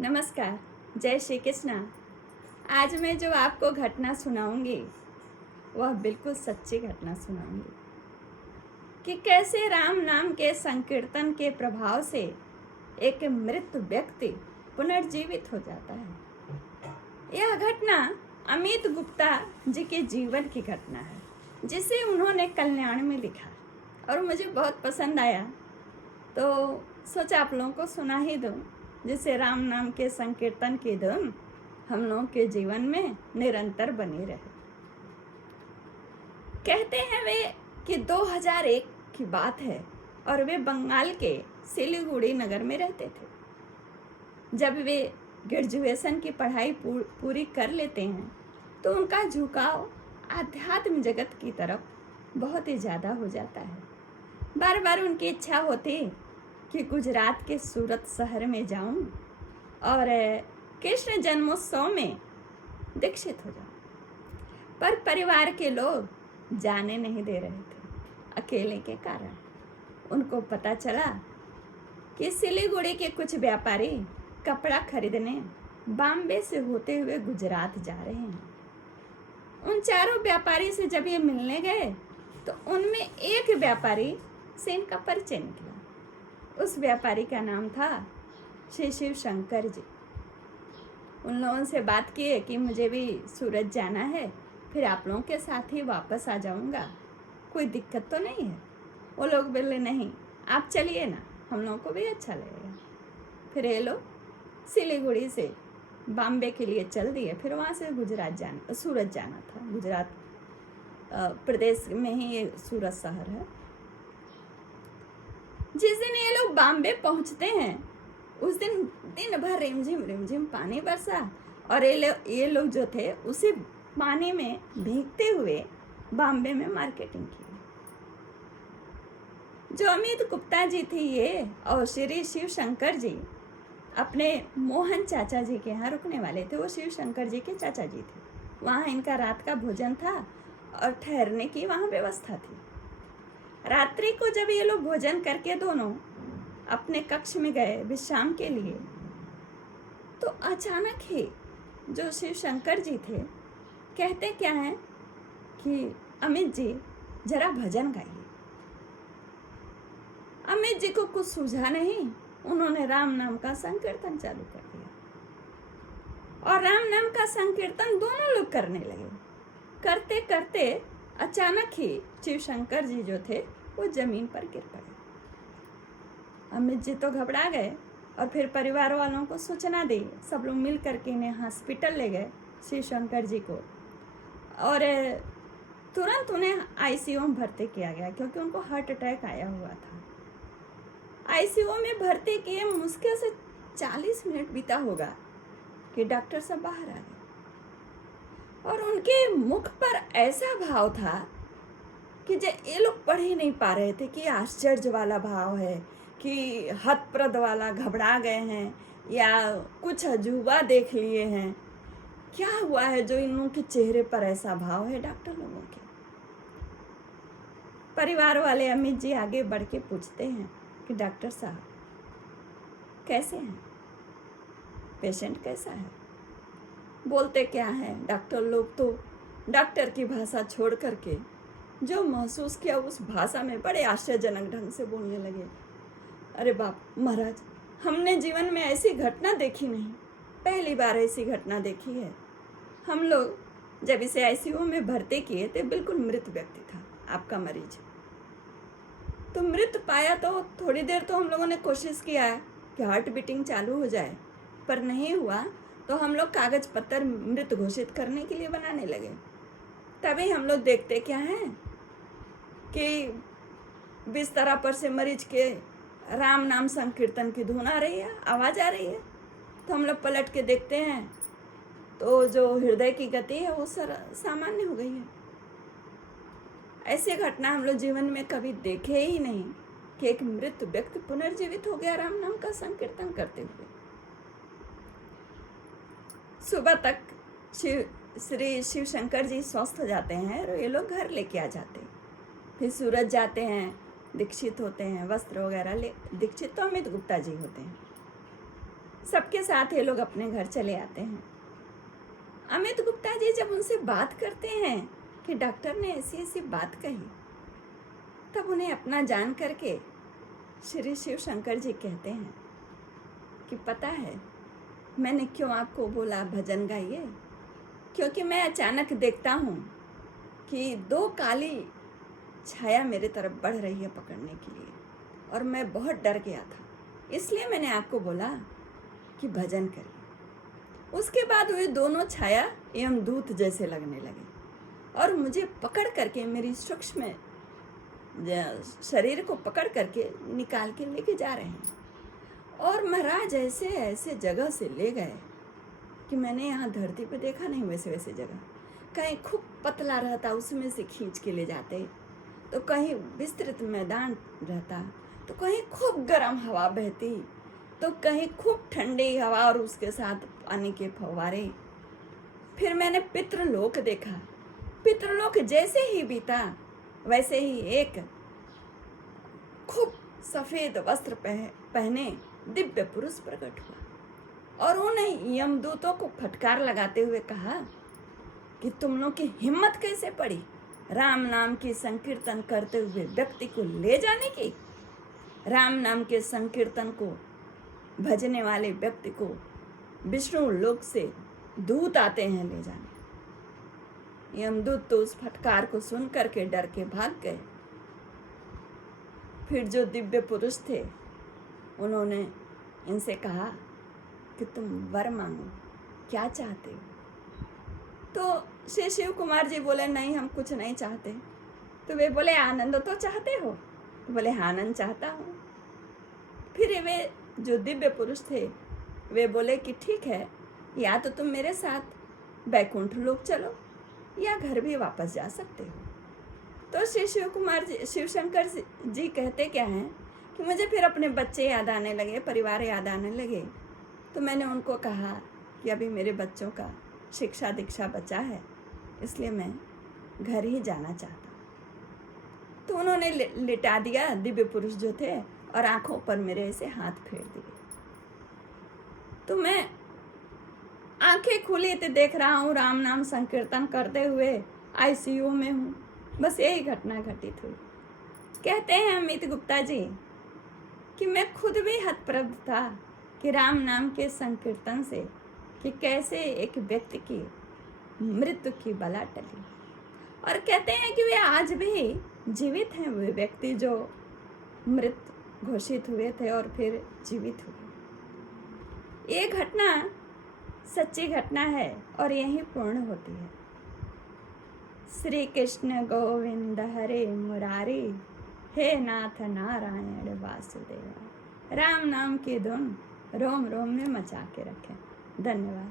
नमस्कार। जय श्री कृष्णा। आज मैं जो आपको घटना सुनाऊंगी वह बिल्कुल सच्ची घटना सुनाऊंगी कि कैसे राम नाम के संकीर्तन के प्रभाव से एक मृत व्यक्ति पुनर्जीवित हो जाता है। यह घटना अमित गुप्ता जी के जीवन की घटना है, जिसे उन्होंने कल्याण में लिखा और मुझे बहुत पसंद आया, तो सोचा आप लोगों को सुना ही दूं, जिससे राम नाम के संकीर्तन की धुन हम लोगों के जीवन में निरंतर बनी रहे। कहते हैं वे कि 2001 की बात है और वे बंगाल के सिलीगुड़ी नगर में रहते थे। जब वे ग्रेजुएशन की पढ़ाई पूरी कर लेते हैं तो उनका झुकाव आध्यात्म जगत की तरफ बहुत ही ज़्यादा हो जाता है। बार बार उनकी इच्छा होती कि गुजरात के सूरत शहर में जाऊं और कृष्ण जन्मोत्सव में दीक्षित हो जाऊं, पर परिवार के लोग जाने नहीं दे रहे थे अकेले के कारण। उनको पता चला कि सिलीगुड़ी के कुछ व्यापारी कपड़ा खरीदने बॉम्बे से होते हुए गुजरात जा रहे हैं। उन चारों व्यापारी से जब ये मिलने गए तो उनमें एक व्यापारी से इनका परिचय निकला। उस व्यापारी का नाम था श्री शिव शंकर जी। उन लोगों से बात किए कि मुझे भी सूरत जाना है, फिर आप लोगों के साथ ही वापस आ जाऊंगा, कोई दिक्कत तो नहीं है। वो लोग बोले नहीं, आप चलिए ना, हम लोगों को भी अच्छा लगेगा। फिर ये लोग सिलीगुड़ी से बॉम्बे के लिए चल दिए। फिर वहाँ से सूरत जाना था। गुजरात प्रदेश में ही ये सूरत शहर है। जिस दिन ये लोग बॉम्बे पहुंचते हैं उस दिन दिन भर रिमझिम पानी बरसा और ये लोग जो थे उसी पानी में भीगते हुए बॉम्बे में मार्केटिंग की। जो अमित गुप्ता जी थी ये और श्री शिव शंकर जी अपने मोहन चाचा जी के यहाँ रुकने वाले थे। वो शिव शंकर जी के चाचा जी थे। वहाँ इनका रात का भोजन था और ठहरने की वहाँ व्यवस्था थी। रात्रि को जब ये लोग भोजन करके दोनों अपने कक्ष में गए विश्राम के लिए, तो अचानक ही जो शिव शंकर जी थे कहते क्या है कि अमित जी जरा भजन गाइए। अमित जी को कुछ सूझा नहीं, उन्होंने राम नाम का संकीर्तन चालू कर दिया और राम नाम का संकीर्तन दोनों लोग करने लगे। करते करते अचानक ही शिव शंकर जी जो थे वो जमीन पर गिर पड़े। अमित जी तो घबरा गए और फिर परिवार वालों को सूचना दी। सब लोग मिल करके इन्हें हॉस्पिटल ले गए शिव शंकर जी को, और तुरंत उन्हें आईसीयू में भर्ती किया गया क्योंकि उनको हार्ट अटैक आया हुआ था। आईसीयू में भर्ती किए मुश्किल से 40 मिनट बीता होगा कि डॉक्टर सब बाहर आ गए और उनके मुख पर ऐसा भाव था कि ये लोग पढ़ ही नहीं पा रहे थे कि आश्चर्य वाला भाव है कि हतप्रद वाला, घबरा गए हैं या कुछ अजूबा देख लिए हैं। क्या हुआ है जो इन लोगों के चेहरे पर ऐसा भाव है डॉक्टर लोगों के। परिवार वाले अमित जी आगे बढ़ के पूछते हैं कि डॉक्टर साहब कैसे हैं, पेशेंट कैसा है। बोलते क्या है डॉक्टर लोग तो डॉक्टर की भाषा छोड़ करके जो महसूस किया उस भाषा में बड़े आश्चर्यजनक ढंग से बोलने लगे। अरे बाप महाराज, हमने जीवन में ऐसी घटना देखी नहीं, पहली बार ऐसी घटना देखी है। हम लोग जब इसे आईसीयू में भर्ती किए थे बिल्कुल मृत व्यक्ति था आपका मरीज। तो मृत पाया तो थोड़ी देर तो हम लोगों ने कोशिश किया कि हार्ट बीटिंग चालू हो जाए, पर नहीं हुआ। तो हम लोग कागज पत्तर मृत घोषित करने के लिए बनाने लगे। तभी हम लोग देखते क्या है कि बिस्तर पर से मरीज के राम नाम संकीर्तन की धुन आ रही है, आवाज़ आ रही है। तो हम लोग पलट के देखते हैं तो जो हृदय की गति है वो सामान्य हो गई है। ऐसी घटना हम लोग जीवन में कभी देखे ही नहीं कि एक मृत व्यक्ति पुनर्जीवित हो गया राम नाम का संकीर्तन करते हुए। सुबह तक श्री शिव शंकर जी स्वस्थ हो जाते हैं और ये लोग घर लेके आ जाते हैं। फिर सूरत जाते हैं, दीक्षित होते हैं, वस्त्र वगैरह ले। दीक्षित तो अमित गुप्ता जी होते हैं। सबके साथ ये लोग अपने घर चले आते हैं। अमित गुप्ता जी जब उनसे बात करते हैं कि डॉक्टर ने ऐसी ऐसी बात कही, तब उन्हें अपना जान करके श्री शिव शंकर जी कहते हैं कि पता है मैंने क्यों आपको बोला भजन गाइए? क्योंकि मैं अचानक देखता हूँ कि दो काली छाया मेरे तरफ बढ़ रही है पकड़ने के लिए, और मैं बहुत डर गया था, इसलिए मैंने आपको बोला कि भजन करिए। उसके बाद वे दोनों छाया एवं दूत जैसे लगने लगे और मुझे पकड़ करके मेरी सूक्ष्म शरीर को पकड़ करके निकाल के लेके जा रहे हैं, और महाराज ऐसे ऐसे जगह से ले गए कि मैंने यहाँ धरती पे देखा नहीं वैसे वैसे जगह। कहीं खूब पतला रहता उसमें से खींच के ले जाते, तो कहीं विस्तृत मैदान रहता, तो कहीं खूब गर्म हवा बहती, तो कहीं खूब ठंडी हवा और उसके साथ पानी के फव्वारे। फिर मैंने पितृलोक देखा। पितृलोक जैसे ही बीता वैसे ही एक खूब सफेद वस्त्र पहने दिव्य पुरुष प्रकट हुआ और उन्हें यमदूतों को फटकार लगाते हुए कहा कि तुम लोग की हिम्मत कैसे पड़ी राम नाम की संकीर्तन करते हुए व्यक्ति को ले जाने की? राम नाम के संकीर्तन को भजने वाले व्यक्ति को विष्णु लोक से दूत आते हैं ले जाने। यमदूत तो उस फटकार को सुन करके डर के भाग गए। फिर जो दिव्य पुरुष थे उन्होंने इनसे कहा कि तुम वर मांगो, क्या चाहते हो? तो श्री शिव कुमार जी बोले नहीं हम कुछ नहीं चाहते। तो वे बोले आनंद तो चाहते हो? तो बोले आनंद चाहता हूँ। फिर वे जो दिव्य पुरुष थे वे बोले कि ठीक है, या तो तुम मेरे साथ बैकुंठ लोक चलो या घर भी वापस जा सकते हो। तो श्री शिव कुमार जी शिव शंकर जी कहते क्या हैं कि मुझे फिर अपने बच्चे याद आने लगे, परिवार याद आने लगे। तो मैंने उनको कहा कि अभी मेरे बच्चों का शिक्षा दीक्षा बचा है, इसलिए मैं घर ही जाना चाहता। तो उन्होंने लिटा दिया दिव्य पुरुष जो थे और आंखों पर मेरे ऐसे हाथ फेर दिए। तो मैं आंखें खुली तो देख रहा हूँ राम नाम संकीर्तन करते हुए आईसीयू में हूँ। बस यही घटना घटित हुई। कहते हैं अमित गुप्ता जी कि मैं खुद भी हतप्रभ था कि राम नाम के संकीर्तन से कि कैसे एक व्यक्ति की मृत्यु की बला टली। और कहते हैं कि वे आज भी जीवित हैं, वे व्यक्ति जो मृत घोषित हुए थे और फिर जीवित हुए। ये घटना सच्ची घटना है और यही पूर्ण होती है। श्री कृष्ण गोविंद हरे मुरारी, हे नाथ नारायण वासुदेवा। राम नाम की धुन रोम रोम में मचा के रखें। धन्यवाद।